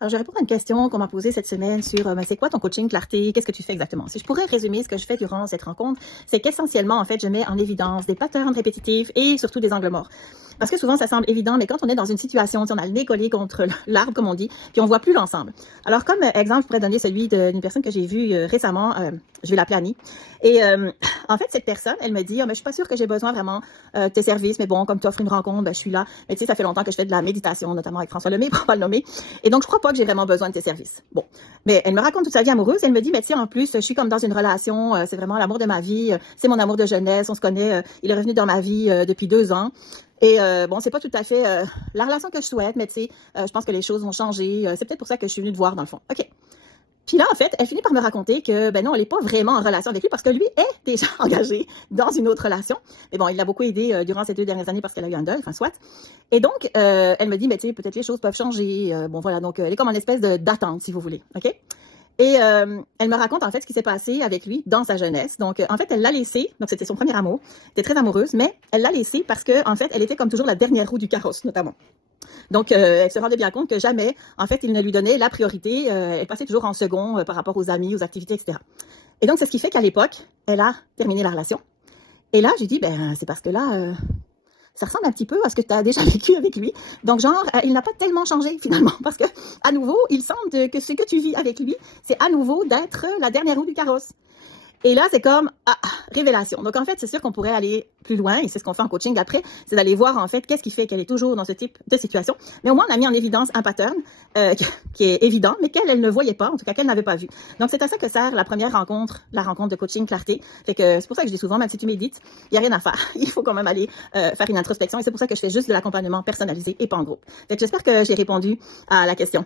Alors, je réponds à une question qu'on m'a posée cette semaine sur c'est quoi ton coaching clarté? Qu'est-ce que tu fais exactement? Si je pourrais résumer ce que je fais durant cette rencontre, c'est qu'essentiellement, en fait, je mets en évidence des patterns répétitifs et surtout des angles morts. Parce que souvent, ça semble évident, mais quand on est dans une situation, on a le nez collé contre l'arbre, comme on dit, puis on voit plus l'ensemble. Alors, comme exemple, je pourrais donner celui d'une personne que j'ai vue récemment, je vais l'appeler Annie. Et en fait, cette personne, elle me dit, oh, mais je suis pas sûre que j'ai besoin vraiment de tes services, mais bon, comme tu offres une rencontre, ben, je suis là. Mais tu sais, ça fait longtemps que je fais de la méditation, notamment avec François Lemay, pour pas le nommer. Et donc, je crois pas que j'ai vraiment besoin de tes services. Bon. Mais elle me raconte toute sa vie amoureuse. Elle me dit, mais tu sais, en plus, je suis comme dans une relation, c'est vraiment l'amour de ma vie. C'est mon amour de jeunesse. On se connaît. Il est revenu dans ma vie depuis 2 ans. Et bon, c'est pas tout à fait la relation que je souhaite, mais tu sais, je pense que les choses vont changer. C'est peut-être pour ça que je suis venue te voir, dans le fond. OK. Puis là, en fait, elle finit par me raconter que, ben non, elle n'est pas vraiment en relation avec lui parce que lui est déjà engagé dans une autre relation. Mais bon, il l'a beaucoup aidé durant ces 2 dernières années parce qu'elle a eu un deuil, enfin, soit. Et donc, elle me dit, mais tu sais, peut-être les choses peuvent changer. Bon, voilà, donc elle est comme en espèce d'attente, si vous voulez, OK? Et elle me raconte, en fait, ce qui s'est passé avec lui dans sa jeunesse. Donc, en fait, elle l'a laissé, donc c'était son premier amour, elle était très amoureuse, mais elle l'a laissé parce que, en fait, elle était comme toujours la dernière roue du carrosse, notamment. Donc, elle se rendait bien compte que jamais, en fait, il ne lui donnait la priorité. Elle passait toujours en second par rapport aux amis, aux activités, etc. Et donc, c'est ce qui fait qu'à l'époque, elle a terminé la relation. Et là, j'ai dit, ben, c'est parce que là, ça ressemble un petit peu à ce que tu as déjà vécu avec lui. Donc, genre, il n'a pas tellement changé, finalement. Parce que, à nouveau, il semble que ce que tu vis avec lui, c'est à nouveau d'être la dernière roue du carrosse. Et là, c'est comme, révélation. Donc, en fait, c'est sûr qu'on pourrait aller plus loin, et c'est ce qu'on fait en coaching après, c'est d'aller voir, en fait, qu'est-ce qui fait qu'elle est toujours dans ce type de situation. Mais au moins, on a mis en évidence un pattern qui est évident, mais qu'elle, elle ne voyait pas, en tout cas, qu'elle n'avait pas vu. Donc, c'est à ça que sert la première rencontre, la rencontre de coaching clarté. Fait que c'est pour ça que je dis souvent, même si tu médites, il n'y a rien à faire. Il faut quand même aller faire une introspection, et c'est pour ça que je fais juste de l'accompagnement personnalisé et pas en groupe. Fait que j'espère que j'ai répondu à la question.